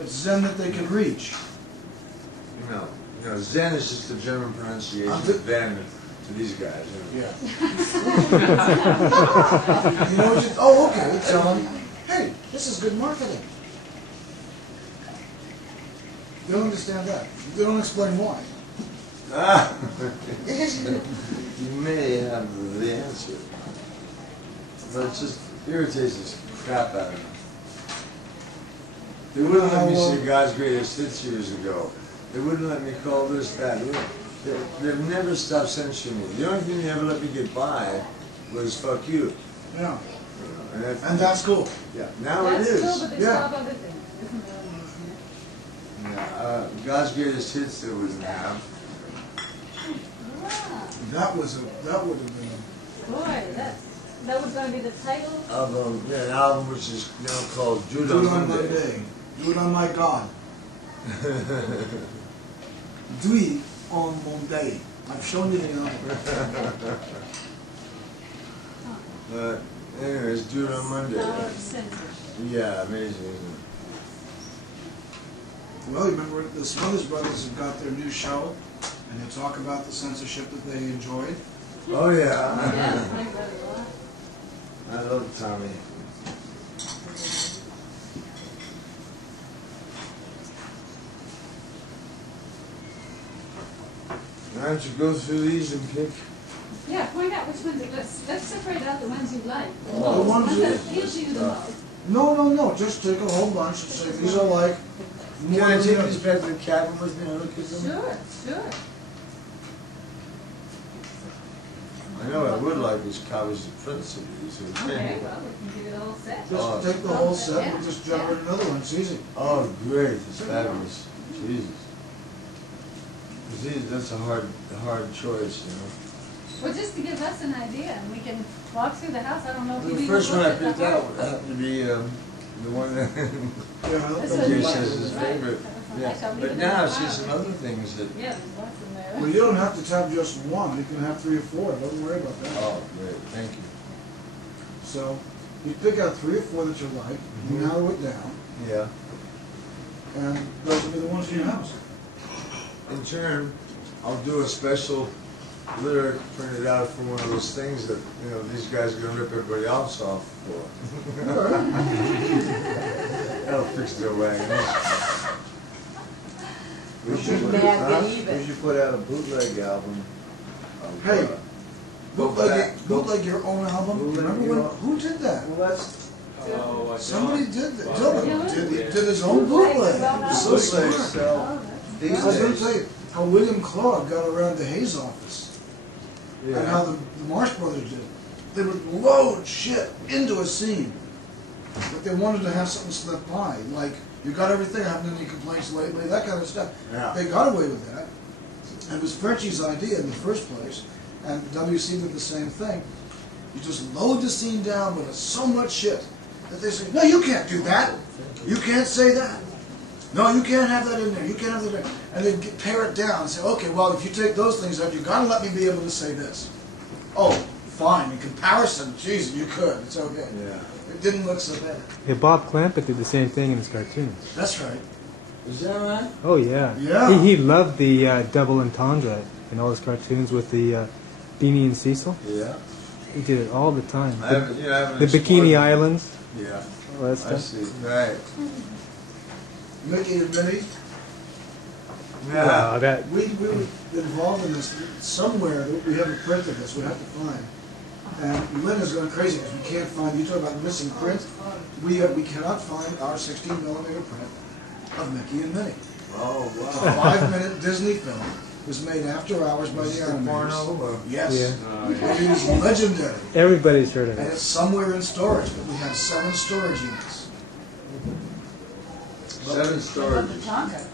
It's Zen that they can reach. You know, Zen is just the German pronunciation of Zen to these guys. You know? Yeah. You know what you, oh, okay, tell them, hey, this is good marketing. They don't understand that. They don't explain why. You may have the answer, but it just irritates the crap out of them. They wouldn't let me see God's Greatest Hits years ago. They wouldn't let me call this that. They've never stopped censoring me. The only thing they ever let me get by was "fuck you." Yeah. And that's cool. Yeah. Now it is. Cool, but they Yeah. stop other things. Yeah. God's Greatest Hits they wouldn't have. That would have been. Boy, that was going to be the title Of an album which is now called "Do It Do on it on Monday." Monday. Do it on my God. Do it on Monday. I've shown you the album. Anyways, do it on Monday. power of censorship. Yeah, amazing, isn't it? Well, you remember the Smothers Brothers have got their new show, and they talk about the censorship that they enjoyed. Oh yeah. Yeah, I read a lot. I love Tommy. Why don't you go through these and pick? Yeah, point out which ones. Let's separate out the ones you like. The ones Ones that- that appeal to you the most. No. Just take a whole bunch and say these are like. Can I take these back to the cabin with me and look at them? Sure, sure. I know I would like these copies of Fritz of these. Okay, well, we can give it all set. Just take the whole set and just generate another one. It's easy. Oh, great! It's fabulous. Jesus. 'Cause that's a hard choice, you know. Well, just to give us an idea, and we can walk through the house. I don't know if you The even first one I looked at picked the out heart. happened to be the one that Yeah, This that- one Jay was- says is his right. favorite. That was Yeah. nice. I'll leave But it in now I the see file. some other things that. Yeah, there's lots in there. Well, you don't have to have just one. You can have 3 or 4. Don't worry about that. Oh, great! Thank you. So you pick out 3 or 4 that you like, you narrow it down, Yeah. and those will be the ones in your house. In turn, I'll do a special lyric printed out from one of those things that these guys are gonna rip everybody else off for. That'll fix their wagons. We should put out a bootleg album. Of, Hey, back. bootleg your own album. Bootleg Remember your when? own- Who did that? Well, that's Somebody did that. Dylan Dylan? did his own bootleg. Bootleg. It's so bootleg smart. sell Oh, these I was going to days. tell you how William Claude got around the Hayes office, and how the Marsh Brothers did. They would load shit into a scene, but they wanted to have something slip by, like, you got everything, haven't any complaints lately, that kind of stuff. Yeah. They got away with that. And it was Frenchie's idea in the first place, and WC did the same thing. You just load the scene down with so much shit that they say, no, you can't do that. You can't say that. No, you can't have that in there. You can't have that in there. And they pare it down and say, okay, well, if you take those things out, you've got to let me be able to say this. Oh, fine. In comparison, geez, you could. It's okay. Yeah. It didn't look so bad. Yeah, Bob Clampett did the same thing in his cartoons. That's right. Is that right? Oh yeah. Yeah. He loved the double entendre in all his cartoons with the Beanie and Cecil. Yeah. He did it all the time. I haven't The Bikini explored- Islands. Yeah. All that I stuff. see. Right. Mickey and Minnie, Yeah. Wow, that we were involved in this somewhere. We have a print of this. We have to find. And Lynn is going crazy because we can't find. You talk about missing print. We cannot find our 16mm print of Mickey and Minnie. Oh It's a wow. 5-minute Disney film. It was made after hours by the Is it animators. porno or- Yes. Yeah. It is legendary. everybody's heard of And it. it's somewhere in storage, but we have 7 storage units. 7 I love the storages. Tonka.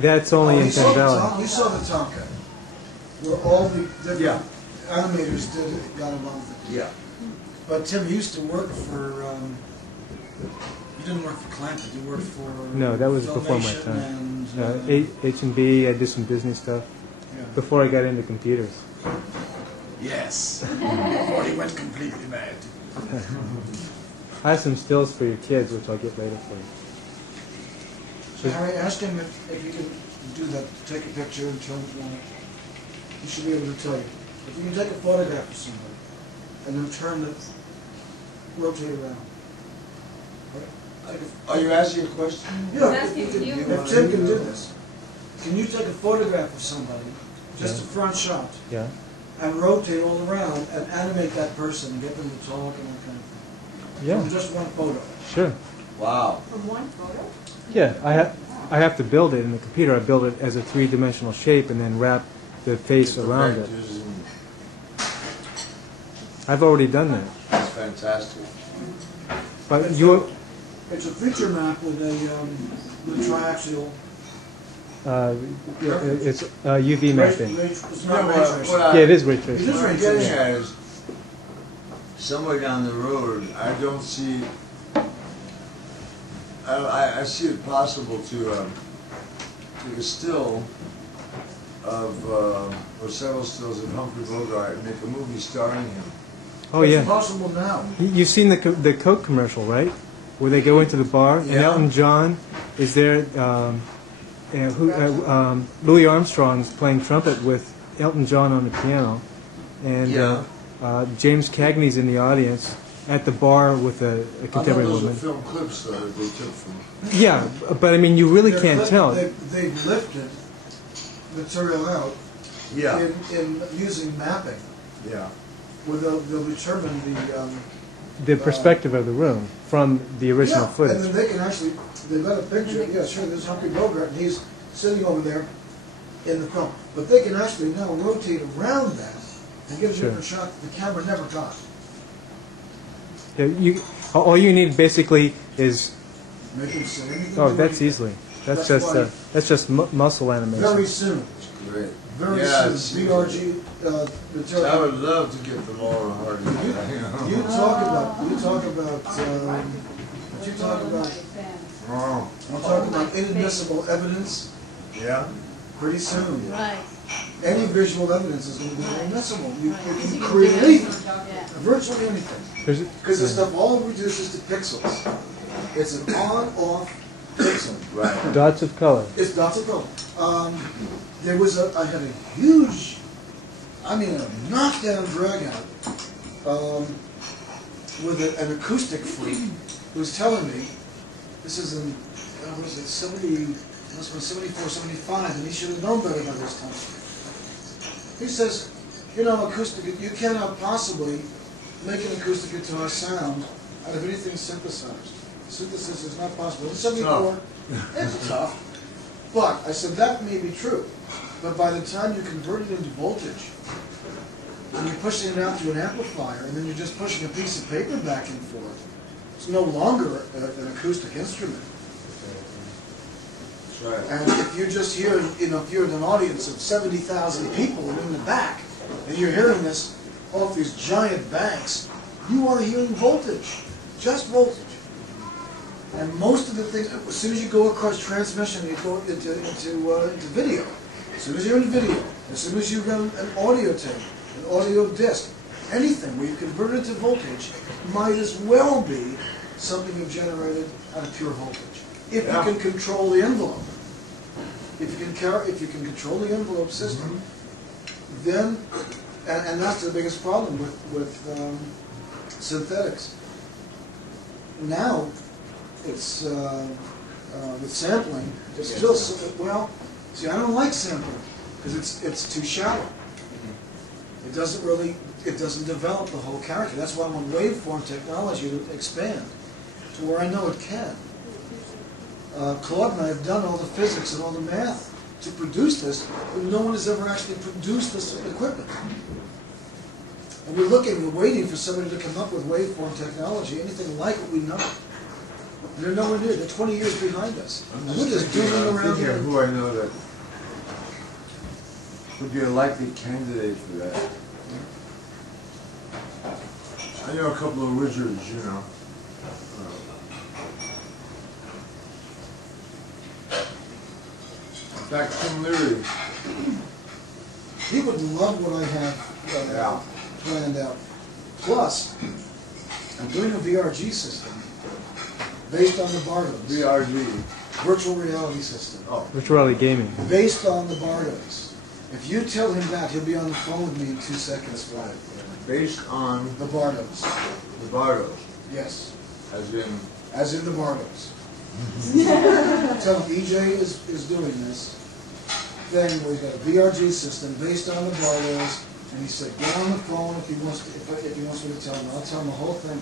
That's only in you saw Penn the Valley. You saw the Tonka, where all the different Yeah. animators got involved. Yeah. But Tim, you used to work for, you didn't work for Clampett, you worked for... No, that was before my Filmation time. And, H&B, I did some Disney stuff yeah. before I got into computers. Yes, before he went completely mad. I have some stills for your kids, which I'll get later for you. Harry, ask him if you can do that, take a picture and turn it on. He should be able to tell you. If you can take a photograph of somebody and then turn it, rotate around. Are you asking a question? Yeah, asking you. if Tim can do this, can you take a photograph of somebody, just a front shot, Yeah. and rotate all around and animate that person, get them to talk and that kind of thing? Yeah. From just one photo. Sure. Wow. From one photo? Yeah, I have to build it in the computer. I build it as a three-dimensional shape and then wrap the face around it. Vectors and- I've already done that. That's fantastic. But you, It's a feature map with the triaxial. it's UV mapping. It's No, not ray tracing. Yeah, it is ray It tracing. is What ray I'm getting tracing. at is, somewhere down the road, I don't see, I see it possible to take a still of, or several stills of Humphrey Bogart and make a movie starring him. Oh It's yeah. possible now. You've seen the Coke commercial, right? Where they go into the bar and Yeah. Elton John is there. Louis Armstrong's playing trumpet with Elton John on the piano, and Yeah. James Cagney's in the audience at the bar with a I thought contemporary those were woman. film clips that they took from. Yeah, but I mean, you really They've can't lift- tell. They've lifted material out Yeah, in using mapping, yeah. where they'll determine The perspective of the room from the original yeah, and footage. then they can actually, they've got a picture, yeah, sure, there's Humphrey Bogart, and he's sitting over there in the film. But they can actually now rotate around that and get a Sure. different shot that the camera never got. Yeah, all you need basically is Make him say anything. oh, do that's anything. easily That's why- that's just muscle animation. Very soon, Great. very Yeah, soon, it's- VRG I material. would love to get the Laura Hardy. You talk about, you talk about, Oh, I'm talking about inadmissible evidence yeah. pretty soon. Right. Any visual evidence is going to be inadmissible. You Right. can You can create do anything, Yeah. virtually anything. There's- Because the stuff all reduces to pixels. It's an on-off pixel. Right. dots of color. It's dots of color. I had a huge, I mean a knockdown drag out with an acoustic freak who was telling me, this is in, what is it, 70, must have been 74, 75, and he should have known better by this time. He says, you know, acoustic, you cannot possibly make an acoustic guitar sound out of anything synthesized. Synthesis is not possible. In 74, it's tough. But, I said, that may be true. But by the time you convert it into voltage, and you're pushing it out through an amplifier, and then you're just pushing a piece of paper back and forth, it's no longer an acoustic instrument. That's right. And if you just hear, you know, if you're in an audience of 70,000 people and in the back, and you're hearing this off these giant banks, you are hearing voltage, just voltage. And most of the things, as soon as you go across transmission, you go into video. As soon as you're in video, as soon as you run an audio tape, an audio disc, anything where you convert it to voltage might as well be something you've generated out of pure voltage. If Yeah. you can control the envelope. If you can control the envelope system, then, and that's the biggest problem with synthetics. Now, it's with sampling. It's still well. See, I don't like sampling because it's too shallow. It doesn't develop the whole character. That's why I want waveform technology to expand to where I know it can. Claude and I have done all the physics and all the math to produce this, but no one has ever actually produced this equipment. And we're waiting for somebody to come up with waveform technology, anything like what we know. And they're nowhere near. They're 20 years behind us. I'm We're just doodling around thinking here. of who I know that would be a likely candidate for that. I know a couple of wizards, you know. In fact, Tim Leary. He would love what I have planned out. Plus, I'm doing a VRG system based on the Bartos. VRG. virtual reality system. Oh, Virtual reality gaming. Based on the Bardos. If you tell him that, he'll be on the phone with me in 2 seconds flat. based on The Bardos. the Bardos, Yes. as in As in the Bardos. Tell him EJ is doing this thing where he's got a VRG system based on the Bardos, and he said, get on the phone if he wants me to tell him. I'll tell him the whole thing.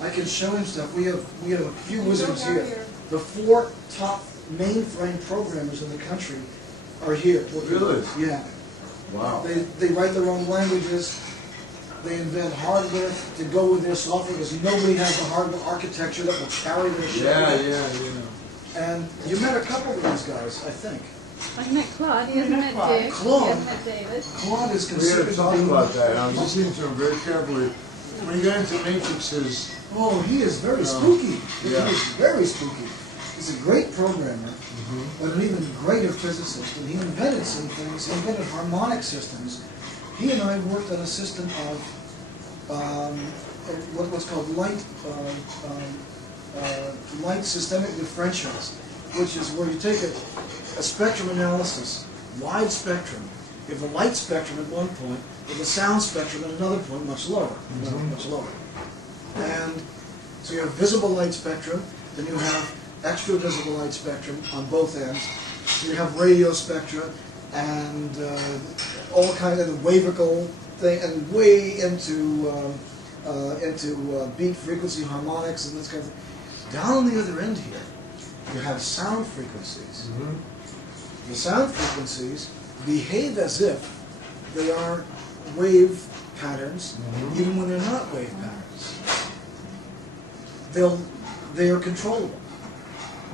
I can show him stuff. We have a few wizards here. The 4 top mainframe programmers in the country are here. Really? Yeah. wow. They write their own languages. They invent hardware to go with their software because nobody has the hardware architecture that will carry their shit. Yeah. And you met a couple of these guys, I think. I met Claude, he hasn't met Dick, Claude. he hasn't met David. Claude is We had considered to talk to be- about that. I was listening to him very carefully. When you get into matrices, Oh, he is very spooky. Yeah. He is very spooky. He's a great programmer, but an even greater physicist. And he invented some things. He invented harmonic systems. He and I worked on a system of what's called light systemic differentials, which is where you take a spectrum analysis, wide spectrum. You have a light spectrum at one point, with a sound spectrum at another point, much lower, much lower. And so you have visible light spectrum, then you have extra visible light spectrum on both ends. So you have radio spectra and all kinds of wavical thing, and way into beat frequency harmonics and this kind of thing. Down on the other end here, you have sound frequencies. The sound frequencies behave as if they are wave patterns, even when they're not wave patterns. They are controllable.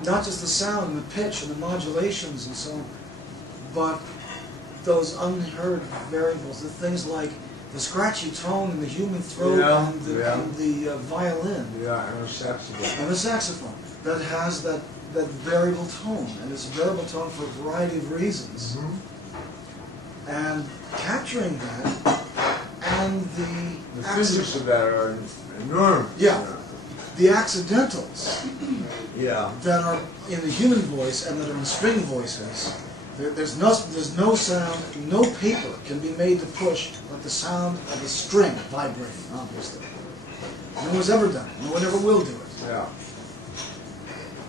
Not just the sound and the pitch and the modulations and so on, but those unheard variables, the things like the scratchy tone in the human throat and the violin. yeah, and a saxophone. And the saxophone that has that variable tone, and it's a variable tone for a variety of reasons. And capturing that, and The physics of that are enormous. Yeah. The accidentals Yeah. that are in the human voice and that are in string voices, there's no sound, no paper can be made to push like the sound of a string vibrating, obviously. No one's ever done it. No one ever will do it. Yeah.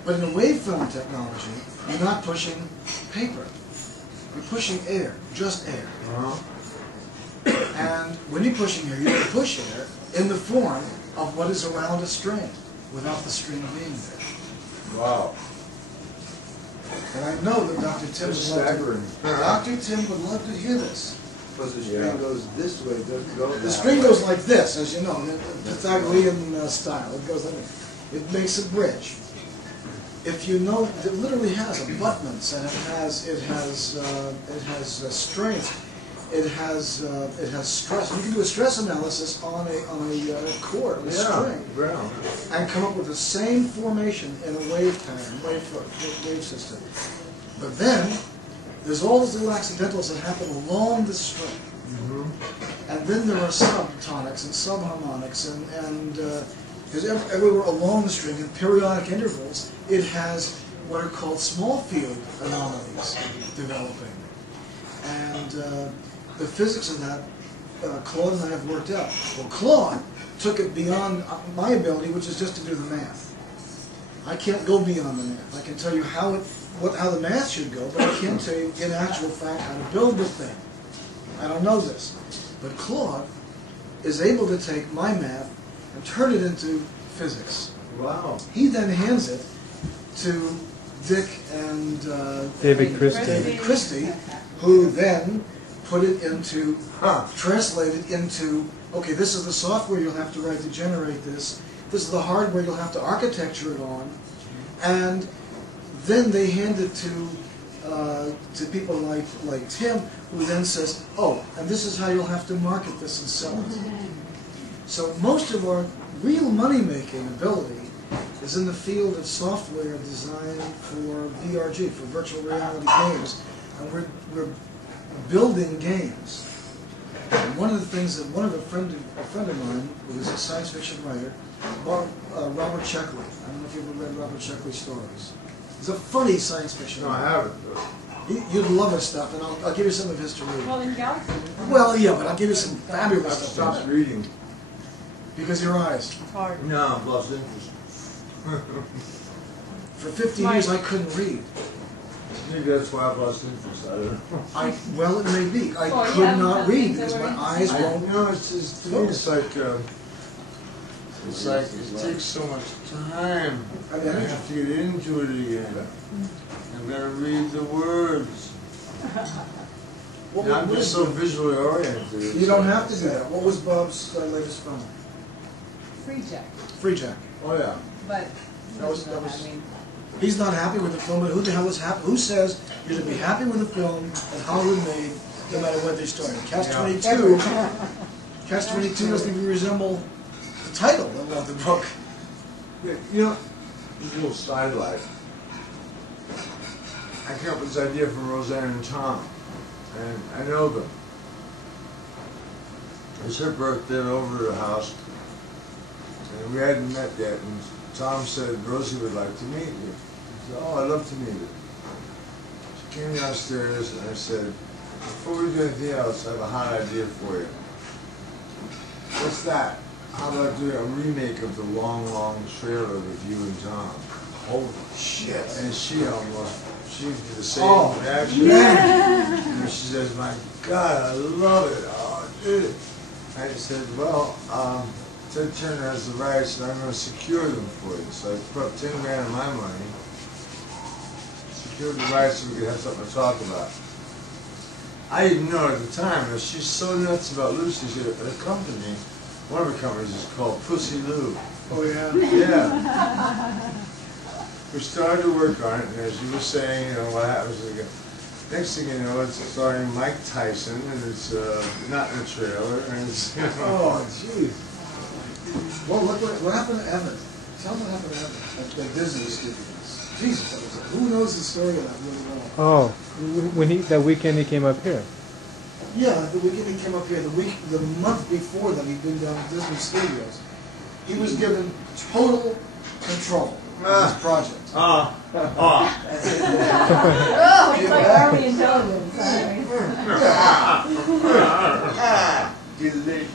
But in the waveform technology, you're not pushing paper. You're pushing air, just air. And when you're pushing air, you can push air in the form of what is around a string, without the string being there. Wow. And I know that Dr. Tim That's would love staggering. to, Dr. Tim would love to hear this. Because the string goes this way, it doesn't go that way. The string goes like this, as you know, in the Pythagorean style. It goes like this. It makes a bridge. If you know, it literally has abutments, and it has strength. It has stress. You can do a stress analysis on a chord, on a string, and come up with the same formation in a wave pattern, wave system. But then there's all those little accidentals that happen along the string, and then there are subtonics and subharmonics, and because everywhere along the string in periodic intervals, it has what are called small field anomalies developing, and the physics of that, Claude and I have worked out. Well, Claude took it beyond my ability, which is just to do the math. I can't go beyond the math. I can tell you how the math should go, but I can't tell you in actual fact how to build the thing. I don't know this. But Claude is able to take my math and turn it into physics. Wow. He then hands it to Dick and David Christie. Christie, who then put it into, translate it into, okay, this is the software you'll have to write to generate this. This is the hardware you'll have to architecture it on. And then they hand it to people like Tim, who then says, oh, and this is how you'll have to market this and sell it. So most of our real money-making ability is in the field of software designed for VRG, for virtual reality games. And we're building games. And one of the things that a friend of mine, who is a science fiction writer, Robert Sheckley. I don't know if you've ever read Robert Sheckley's stories. It's a funny science fiction. No, I haven't. You'd love his stuff, and I'll give you some of his to read. Well, in Galaxy. Well, yeah, but I'll give you some fabulous I've stuff. stopped reading. Because your eyes. It's hard. No, I've lost interest. For 15 years, I couldn't read. Maybe that's why I've lost interest. I don't know. Well, it may be. I Well, you could haven't not done read things that because were my eyes interesting. won't. No, it's just, to me, it's like it takes so much time. I I have to get into it again. I'm gonna read the words. What- I'm what just is so it? visually oriented. You don't have to do that. What was Bob's latest film? Free Jack, Free Jack. Oh, yeah. but. That was- that was- I mean, He's not happy with the film, but who the hell is happy? Who says you're to be happy with the film that Hollywood made, no matter what they started? Catch-22. Catch-22 doesn't even resemble the title of the book. Yeah, you know, just a little sidelight. I came up with this idea from Roseanne and Tom, and I know them. It's her birthday over at the house, and we hadn't met yet, and Tom said Rosie would like to meet you. I said, oh, I'd love to meet her. She came downstairs, and I said, before we do anything else, I have a hot idea for you. What's that? How about doing a remake of the long, long trailer with you and Tom? Holy shit. And she did the same Oh, reaction. And she says, my God, I love it. Oh, dude. I said, well, Ted Turner has the rights and I'm going to secure them for you. So I put up 10 grand of my money, secured the rights so we could have something to talk about. I didn't know at the time, but she's so nuts about Lucy. She had a company, one of her companies is called Pussy Lou. Oh, yeah? Yeah. We started to work on it, and as you were saying, you know, what happens is, next thing you know, it's starring Mike Tyson, and it's not in a trailer, and it's, you know. Oh, jeez. Well, look what happened to Evan. Tell me what happened to Evan at Disney Studios. Jesus, who knows the story of that really well? Oh, when that weekend he came up here. Yeah, the weekend he came up here, the month before that he'd been down at Disney Studios. He was given total control of his project. Oh, it's like Army intelligence. Delicious.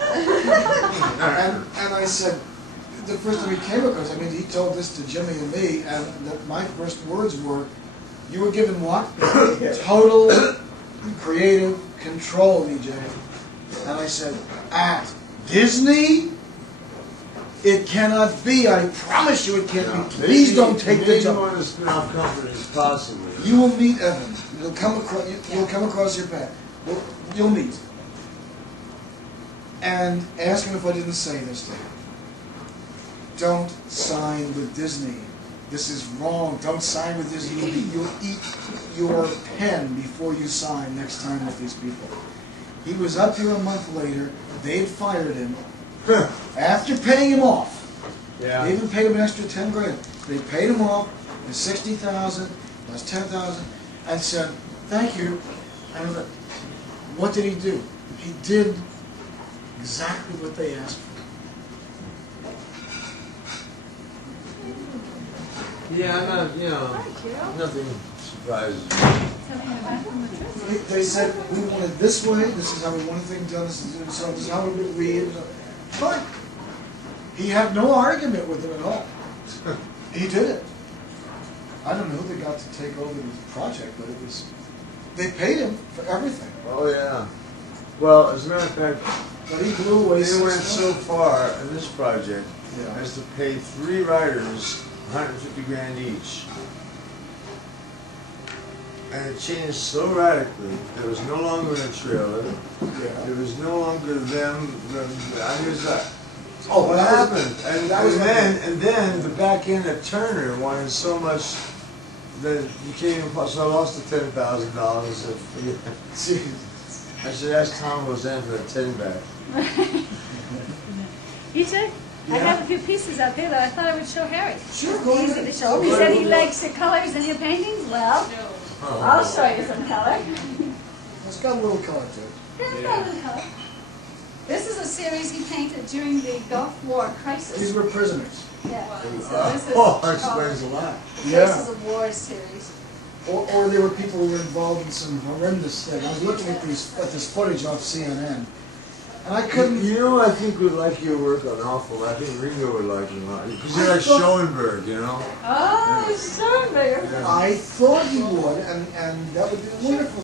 And I said, the first time he came across, I mean, he told this to Jimmy and me, and my first words were, you were given what? Total creative control, DJ. And I said, at Disney? It cannot be. I promise you it can't be. Please don't take the Maybe job. one of the spin-off companies, possibly. You will meet Evan. You'll come across your path. You'll meet. And ask him if I didn't say this to him. Don't sign with Disney. This is wrong. Don't sign with Disney. You'll eat your pen before you sign next time with these people. He was up here a month later. They had fired him. After paying him off. Yeah. They even paid him an extra 10 grand. They paid him off with 60,000 plus 10,000 and said, thank you. And what did he do? He did exactly what they asked for. Yeah, I'm not, you know, Thank you. nothing surprises me. Something in the back from the truth. They said, we want it this way, this is how we want things done, this is how we would read. Fine. He had no argument with them at all. He did it. I don't know who they got to take over the project, but it was, they paid him for everything. Oh, yeah. Well, as a matter of fact, But he blew away they went 6 so far in this project Yeah. as to pay 3 writers 150 grand each. And it changed so radically. There was no longer a trailer. Yeah. It was no longer them. I mean, it was that. Oh, What that was- happened? And, that was and then the back end of Turner wanted so much that you can't even. So I lost the $10,000. See, I should ask Tom Roseanne for the 10 back. EJ, I Yeah? have a few pieces out there that I thought I would show Harry. Sure, go Easy ahead. to show him. He said he likes the colors in your paintings. Well, I'll show you some color. It's got a little color to it. There's got a little color. This is a series he painted during the Gulf War These crisis. were prisoners. Yeah. So this is Oh, that explains a lot. Yeah. Faces of War series. Or there were people who were involved in some horrendous thing. I was looking at this footage off CNN, and I couldn't. You know, I think would like your work an awful lot. I think Ringo would like it a lot. Because you're like Schoenberg, you know? Oh, Schoenberg. I thought he would, and that would be wonderful.